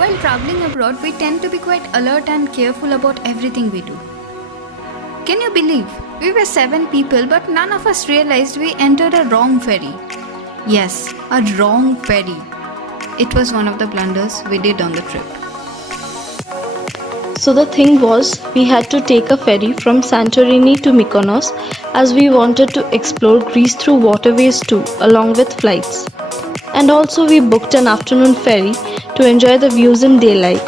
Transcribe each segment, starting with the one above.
While traveling abroad, we tend to be quite alert and careful about everything we do. Can you believe? We were 7 people, but none of us realized we entered a wrong ferry. Yes, a wrong ferry. It was one of the blunders we did on the trip. So the thing was, we had to take a ferry from Santorini to Mykonos as we wanted to explore Greece through waterways too, along with flights. And also we booked an afternoon ferry to enjoy the views in daylight.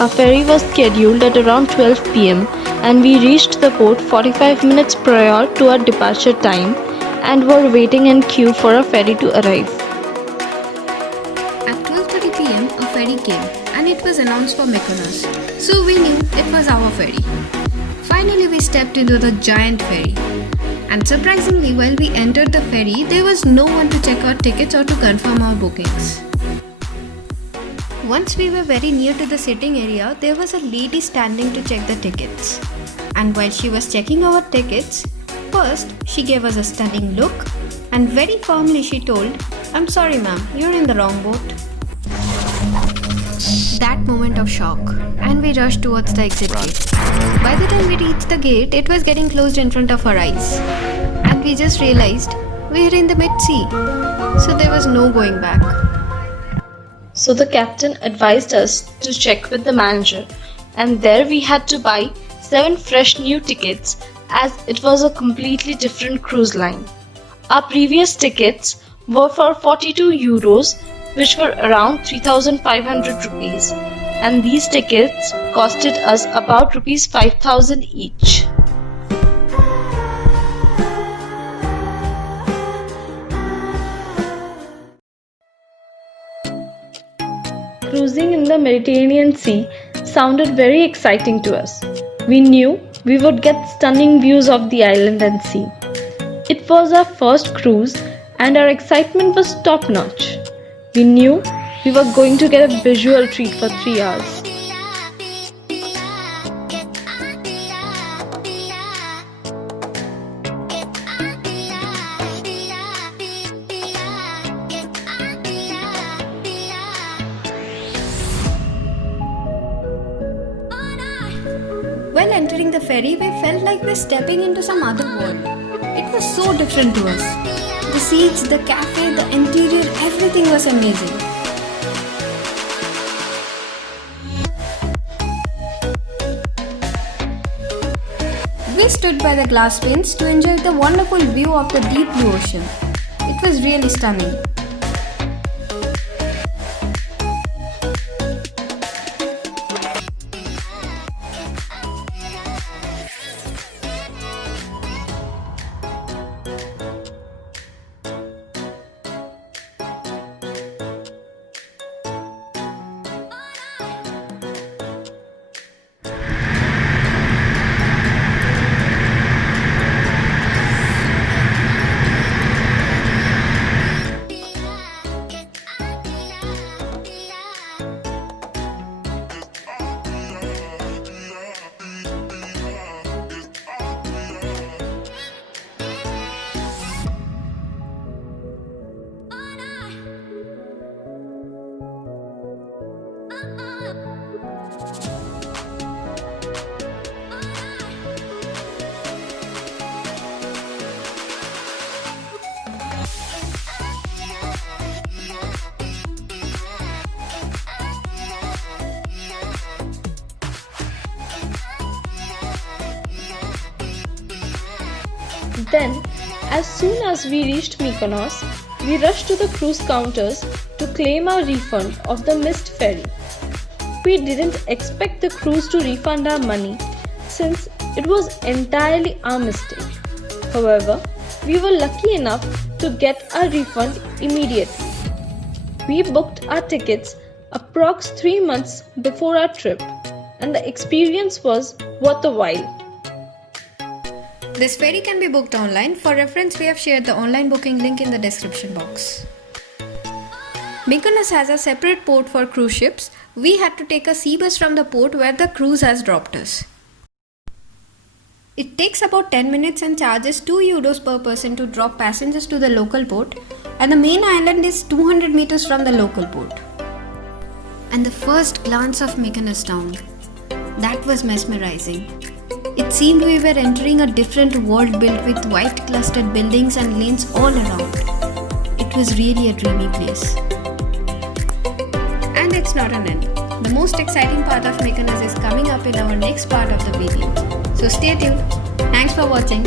Our ferry was scheduled at around 12 pm and we reached the port 45 minutes prior to our departure time and were waiting in queue for a ferry to arrive. At 12:30 pm, a ferry came and it was announced for Mykonos, so we knew it was our ferry. Finally, we stepped into the giant ferry. And surprisingly, while we entered the ferry, there was no one to check our tickets or to confirm our bookings. Once we were very near to the sitting area, there was a lady standing to check the tickets. And while she was checking our tickets, first she gave us a stunning look and very firmly she told, "I'm sorry ma'am, you're in the wrong boat." That moment of shock, and we rushed towards the exit gate. By the time we reached the gate, it was getting closed in front of our eyes. And we just realized we were in the mid-sea, so there was no going back. So the captain advised us to check with the manager, and there we had to buy 7 fresh new tickets as it was a completely different cruise line. Our previous tickets were for 42 euros, which were around 3,500 rupees, and these tickets costed us about rupees 5,000 each. Cruising in the Mediterranean Sea sounded very exciting to us. We knew we would get stunning views of the island and sea. It was our first cruise and our excitement was top notch. We knew we were going to get a visual treat for 3 hours. While entering the ferry, we felt like we're stepping into some other world. It was so different to us. The seats, the cafe, the interior, everything was amazing. We stood by the glass panes to enjoy the wonderful view of the deep blue ocean. It was really stunning. Then, as soon as we reached Mykonos, we rushed to the cruise counters to claim our refund of the missed ferry. We didn't expect the cruise to refund our money since it was entirely our mistake. However, we were lucky enough to get our refund immediately. We booked our tickets approx 3 months before our trip, and the experience was worth the while. This ferry can be booked online. For reference, we have shared the online booking link in the description box. Mykonos has a separate port for cruise ships. We had to take a sea bus from the port where the cruise has dropped us. It takes about 10 minutes and charges 2 euros per person to drop passengers to the local port, and the main island is 200 meters from the local port. and the first glance of Mykonos town. That was mesmerizing. It seemed we were entering a different world built with white clustered buildings and lanes all around. It was really a dreamy place. And it's not an end. The most exciting part of Mykonos is coming up in our next part of the video. So stay tuned. Thanks for watching.